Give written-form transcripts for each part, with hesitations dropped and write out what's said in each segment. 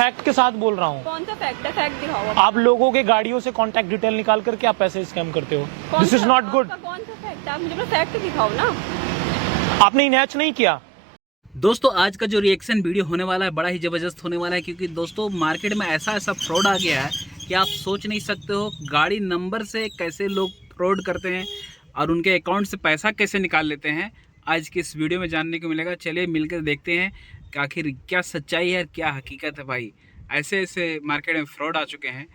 Fact के साथ बोल रहा हूँ। कौन सा फैक्ट है? फैक्ट दिखाओ। आप लोगों के गाड़ियों से कांटेक्ट डिटेल निकाल करके आप पैसे स्कैम करते हो। This is not good. कौन सा फैक्ट है? आप मुझे फैक्ट दिखाओ ना। आपने इनैच नहीं किया। दोस्तों आज का जो रिएक्शन वीडियो होने वाला है बड़ा ही ज़बरदस्त होने वाला है, क्योंकि दोस्तों मार्केट में ऐसा फ्रॉड आ गया है कि आप सोच नहीं सकते हो गाड़ी नंबर से कैसे लोग फ्रॉड करते हैं और उनके अकाउंट से पैसा कैसे निकाल लेते हैं। आज की इस वीडियो में जानने को मिलेगा। चलिए मिलकर देखते हैं कि आखिर क्या सच्चाई है, क्या हकीकत है। भाई ऐसे ऐसे मार्केट में फ्रॉड आ चुके हैं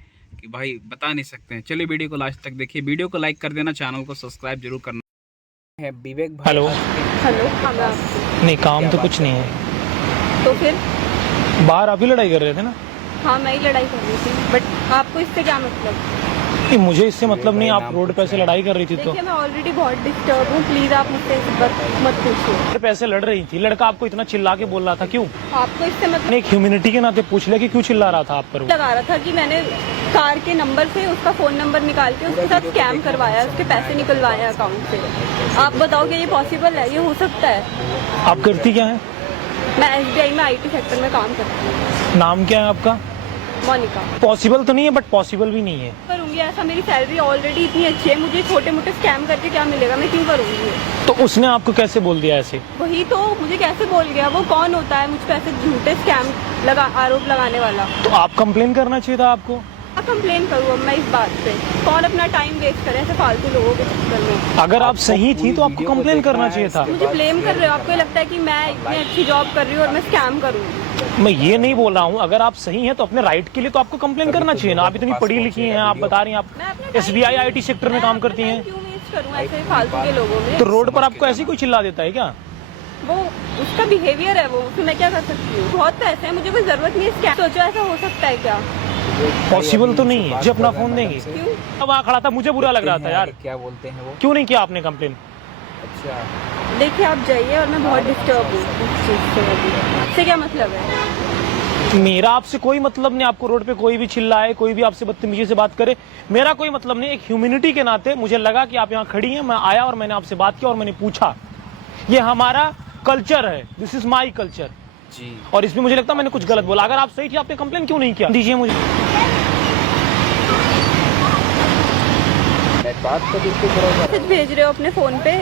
कि भाई बता नहीं सकते हैं। चलिए वीडियो को लास्ट तक देखिए, वीडियो को लाइक कर देना, चैनल को सब्सक्राइब जरूर करना है। विवेक भाई हेलो नहीं, काम तो कुछ नहीं है। तो फिर बाहर आप ही लड़ाई कर रहे थे ना? हाँ मैं ही लड़ाई कर रही थी, बट आपको इससे क्या मतलब? नहीं, मुझे इससे मतलब नहीं। आप रोड पे ऐसे लड़ाई कर रही थी तो देखिए मैं ऑलरेडी बहुत डिस्टर्ब हूँ, प्लीज आप मुझसे इस बात मत पूछिए। पैसे लड़ रही थी, लड़का आपको इतना चिल्ला के बोल रहा था, क्यों? आपको इससे मतलब एक ह्यूमैनिटी के नाते पूछ लिया कि क्यों चिल्ला रहा था आप पर वो? लगा रहा था कि मैंने कार के नंबर से उसका फोन नंबर निकाल के उसके साथ स्कैम करवाया, उसके पैसे निकलवाए अकाउंट से। आप बताओ कि ये पॉसिबल है? ये हो सकता है? आप करती क्या है? मैं SBI में IT सेक्टर में काम करती हूँ। नाम क्या है आपका? मोनिका। पॉसिबल तो नहीं है, बट पॉसिबल भी नहीं है। करूँगी ऐसा, मेरी सैलरी ऑलरेडी इतनी अच्छी है, मुझे छोटे मोटे स्कैम करके क्या मिलेगा? मैं क्यों करूँगी? तो उसने आपको कैसे बोल दिया ऐसे? वही तो, मुझे कैसे बोल गया? वो कौन होता है मुझ पे ऐसे झूठे स्कैम आरोप लगाने वाला? तो आप कंप्लेन करना चाहिए था आपको। कंप्लेन करूँ अब मैं इस बात पे? कौन अपना टाइम वेस्ट करे ऐसे फालतू लोगों के चक्कर में? अगर आप सही थी तो आपको कंप्लेन करना चाहिए था। मुझे ब्लेम कर रहे हो? आपको लगता है कि मैं इतनी अच्छी जॉब कर रही हूँ और मैं स्कैम करूँ? मैं ये नहीं बोल रहा हूँ। अगर आप सही हैं तो अपने राइट के लिए तो आपको कंप्लेन करना चाहिए ना। आप इतनी पढ़ी लिखी हैं, आप बता रही हैं आप SBI IT सेक्टर में काम करती हैं, क्यों वेस्ट करूँ ऐसे फालतू के लोगों में? तो रोड पर आपको ऐसे कोई चिल्ला देता है क्या? वो उसका बिहेवियर है, वो उसमें मैं क्या कर सकती हूँ? बहुत पैसे हैं, मुझे कोई जरूरत नहीं है स्कैम। सोचो ऐसा हो सकता है क्या? पॉसिबल तो नहीं है। जो अपना फोन देंगे। क्यों? अब वहाँ खड़ा था, मुझे बुरा लग रहा था यार। क्या बोलते हैं वो? क्यों नहीं किया आपने कंप्लेन? अच्छा देखिए आप जाइए, और मैं बहुत डिस्टर्ब हूँ इस चीज़ से। इससे क्या मतलब है? मेरा आपसे कोई मतलब नहीं। आपको रोड पे कोई भी चिल्लाए, कोई भी आपसे बदतमीजी से बात करे, मेरा कोई मतलब नहीं। एक ह्यूमैनिटी के नाते मुझे लगा कि आप यहाँ खड़ी हैं, मैं आया और मैंने आपसे बात की और मैंने पूछा। ये हमारा कल्चर है, दिस इज माई कल्चर जी। और इसमें मुझे लगता है मैंने कुछ गलत बोला। अगर आप सही थी, आपने कंप्लेन क्यों नहीं किया? दीजिए मुझे। बात तो बिल्कुल बराबर। मैसेज भेज रहे हो अपने फोन पे,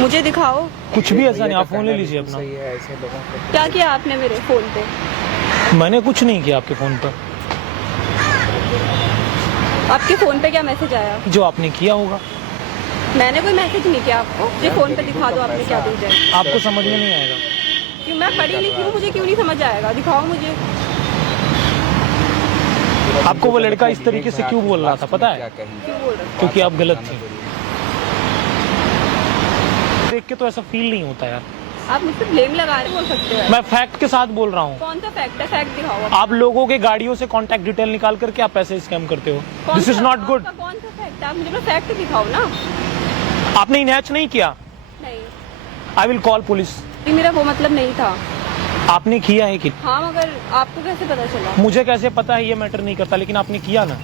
मुझे दिखाओ। कुछ भी ऐसा नहीं, आप फोन ले लीजिए अपना। सही है, ऐसे लोगों को क्या किया आपने मेरे फोन पे? मैंने कुछ नहीं किया आपके फोन पर। आपके फोन पे क्या मैसेज आया? जो आपने किया होगा। मैंने कोई मैसेज नहीं किया आपको। मुझे फोन पे दिखा दो आपने क्या भेजा है। आपको समझ में नहीं आएगा। क्यों? मैं पढ़ी लिखी हूँ, मुझे क्यों नहीं समझ आएगा? दिखाओ मुझे। आपको वो लड़का इस तरीके से क्यों बोल रहा था पता है? क्यों बोल रहे हो? क्योंकि आप गलत थी। देख के तो ऐसा फील नहीं होता यार। आप मुझसे ब्लेम लगा रहे बोल सकते हो? मैं फैक्ट के साथ बोल रहा हूँ। कौन सा फैक्ट है? फैक्ट दिखाओ। आप लोगों के गाड़ियों से कांटेक्ट डिटेल निकाल करके आप पैसे स्कैम करते हो। This is not good. कौन सा फैक्ट है? आप मुझे फैक्ट दिखाओ ना। आपने इनैच नहीं किया। नहीं, आई विल कॉल पुलिस। ये मेरा वो मतलब नहीं था। आपने किया है कि? हाँ, मगर आपको कैसे पता चला? मुझे कैसे पता है ये मैटर नहीं करता, लेकिन आपने किया ना।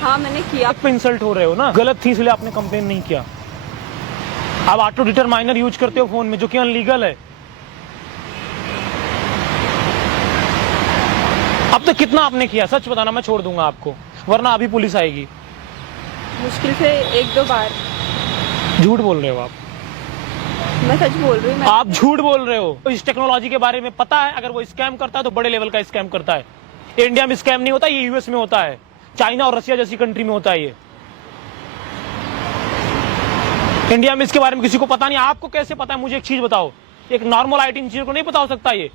हाँ मैंने किया। आप पे इंसल्ट हो रहे हो ना, गलत थी इसलिए आपने कंप्लेन नहीं किया। आप ऑटो डिटरमाइनर यूज करते हो फोन में, जो कि अनलीगल है। अब तक कितना आपने किया? सच बताना, मैं छोड़ दूंगा आपको, वरना अभी पुलिस आएगी। मुश्किल से 1-2 बार। झूठ बोल रहे हो आप। मैं सच बोल रही हूँ। आप झूठ बोल रहे हो। इस टेक्नोलॉजी के बारे में पता है? अगर वो स्कैम करता है तो बड़े लेवल का स्कैम करता है। इंडिया में स्कैम नहीं होता, ये US में होता है, चाइना और रसिया जैसी कंट्री में होता है ये। इंडिया में इसके बारे में किसी को पता नहीं। आपको कैसे पता है? मुझे एक चीज बताओ, एक नॉर्मल IT इंजीनियर को नहीं पता हो सकता ये?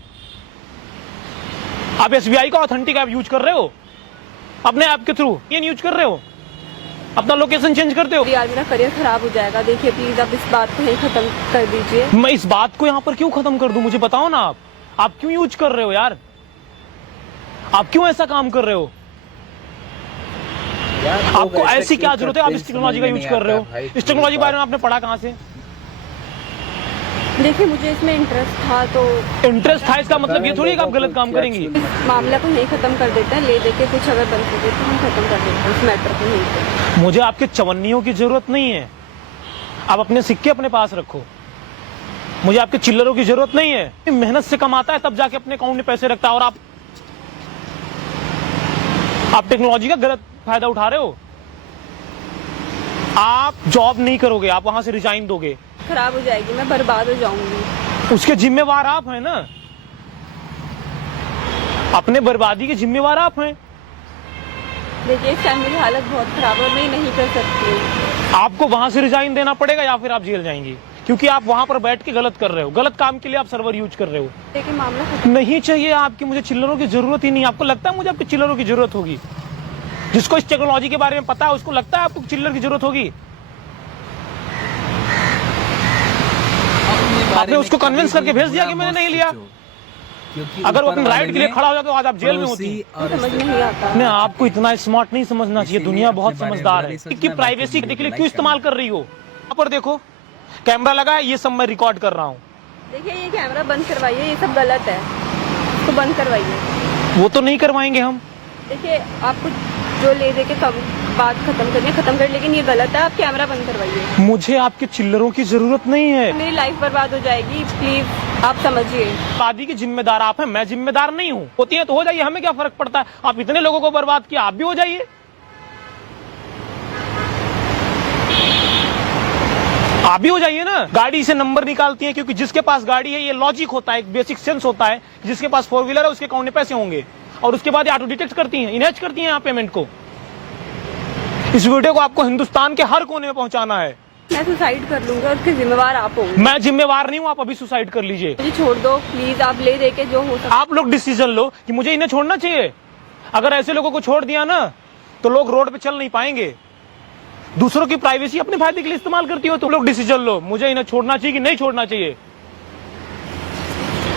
आप SBI का ऑथेंटिक ऐप यूज कर रहे हो अपने ऐप के थ्रू, ये यूज कर रहे हो, अपना लोकेशन चेंज करते हो। यार मेरा करियर खराब हो जाएगा। देखिए प्लीज आप इस बात को यहीं खत्म कर दीजिए। मैं इस बात को यहाँ पर क्यों खत्म कर दूं? मुझे बताओ ना। आप क्यों यूज कर रहे हो यार? आप क्यों ऐसा काम कर रहे हो? आपको ऐसी क्या जरूरत है? आप इस टेक्नोलॉजी का यूज कर रहे हो। इस टेक्नोलॉजी के बारे में आपने पढ़ा कहाँ से? देखिए मुझे इसमें इंटरेस्ट था, तो इंटरेस्ट था इसका मतलब ये थोड़ी कि आप गलत काम करेंगी। इस मामले को यहीं खत्म कर देते हैं। ले देके कुछ अगर बन सके तो हम खत्म कर देते हैं इस मैटर को यहीं पे। मुझे आपके चवन्नियों की जरूरत नहीं है। आप अपने सिक्के अपने पास रखो। मुझे आपके चिल्लरों की जरूरत नहीं है। मेहनत से कमाता है तब जाके अपने अकाउंट में पैसे रखता है, और आप आप टेक्नोलॉजी का गलत फायदा उठा रहे हो। आप जॉब नहीं करोगे, आप वहां से रिजाइन दोगे, खराब हो जाएगी, मैं बर्बाद हो जाऊंगी। उसके जिम्मेवार आप हैं ना, अपने बर्बादी के जिम्मेवार आप हैं। देखिए इस टाइम मेरी हालत बहुत खराब है, मैं नहीं कर सकती हूँ। आपको वहां से रिजाइन देना पड़ेगा या फिर आप जेल जाएंगी, क्योंकि आप वहां पर बैठ के गलत कर रहे हो, गलत काम के लिए आप सर्वर यूज कर रहे हो। देखिए मामला खत्म। नहीं चाहिए आपकी, मुझे चिल्लरों की जरूरत ही नहीं। आपको लगता है मुझे आपकी चिल्लरों की जरूरत होगी? जिसको इस टेक्नोलॉजी के बारे में पता है उसको लगता है आपको चिल्लर की जरूरत होगी? आपने उसको कन्विंस करके भेज दिया कि मैंने नहीं लिया। अगर वो अपने राइट के लिए खड़ा हो जाता तो आज आप जेल में होती। समझ नहीं आता। नहीं, आपको इतना स्मार्ट नहीं समझना चाहिए, दुनिया बहुत समझदार है। कि प्राइवेसी के लिए क्यों इस्तेमाल कर रही हो? यहाँ पर देखो कैमरा लगा है, ये सब मैं रिकॉर्ड कर रहा हूँ। देखिए ये कैमरा बंद करवाइए, ये सब गलत है, इसको बंद करवाइए। वो तो नहीं करवाएंगे हम। देखिए आपको जो ले दे के कब बात खत्म करनी है खत्म कर, लेकिन ये गलत है, आप कैमरा बंद करवाइए। मुझे आपके चिल्लरों की जरूरत नहीं है। मेरी लाइफ बर्बाद हो जाएगी, प्लीज आप समझिए। बर्बादी के जिम्मेदार आप हैं, मैं जिम्मेदार नहीं हूँ। होती है तो हो जाइए, हमें क्या फर्क पड़ता है? आप इतने लोगों को बर्बाद किया, आप भी हो जाइए। आप भी हो जाइए ना। गाड़ी से नंबर निकालती है क्योंकि जिसके पास गाड़ी है, ये लॉजिक होता है, एक बेसिक सेंस होता है, जिसके पास 4 व्हीलर है उसके अकाउंट में पैसे होंगे, और उसके बाद ऑटो डिटेक्ट करती हैं, इनहेच करती हैं यहाँ पेमेंट को। इस वीडियो को आपको हिंदुस्तान के हर कोने में पहुंचाना है। मैं सुसाइड कर लूंगा और उसके जिम्मेवार आप हो। मैं जिम्मेवार नहीं हूँ, आप अभी सुसाइड कर लीजिए। मुझे छोड़ दो प्लीज, आप ले दे के जो हो सकता। आप लोग डिसीजन लो कि मुझे इन्हें छोड़ना चाहिए। अगर ऐसे लोगों को छोड़ दिया ना तो लोग रोड पे चल नहीं पाएंगे। दूसरों की प्राइवेसी अपने फायदे के लिए इस्तेमाल करती हो, तो लोग डिसीजन लो, मुझे इन्हें छोड़ना चाहिए कि नहीं छोड़ना चाहिए।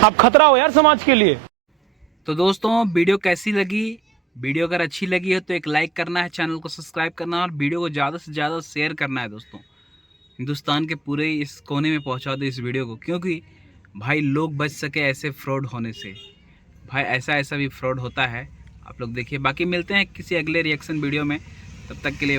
आप खतरा हो यार समाज के लिए। तो दोस्तों वीडियो कैसी लगी? वीडियो अगर अच्छी लगी है तो एक लाइक करना है, चैनल को सब्सक्राइब करना है और वीडियो को ज़्यादा से ज़्यादा शेयर करना है दोस्तों। हिंदुस्तान के पूरे इस कोने में पहुंचा दो इस वीडियो को, क्योंकि भाई लोग बच सके ऐसे फ्रॉड होने से। भाई ऐसा भी फ्रॉड होता है, आप लोग देखिए। बाकी मिलते हैं किसी अगले रिएक्शन वीडियो में, तब तक के लिए